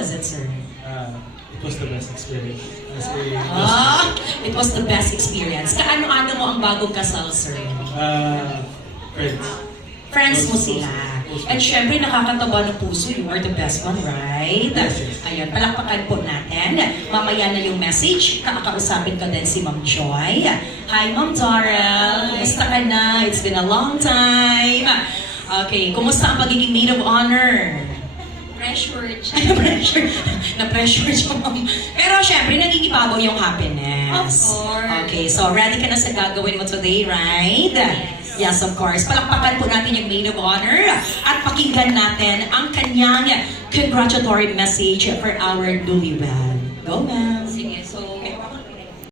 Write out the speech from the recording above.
was it, sir? It was the best experience. It was the best experience. Kaano-ano mo ang bagong kasal, sir? Friends. Friends mo sila. And syempre, nakakatawa ng puso. You are the best one, right? Yes, yes. Ayun, palakpakan po natin. Mamaya na yung message. Kakausapin ko din si Ma'am Joy. Hi, Ma'am Darrell. Kumusta ka na? It's been a long time. Okay, kumusta ang pagiging maid of honor? Pressured. Na-pressure siya, Ma'am. Pero syempre, nagigibabaw yung happiness. Of course. Okay, so ready ka na sa gagawin mo today, right? Yes, of course. Palakpakan po natin yung maid of honor at pakinggan natin ang kanyang congratulatory message for our newlywed. Go, ma'am.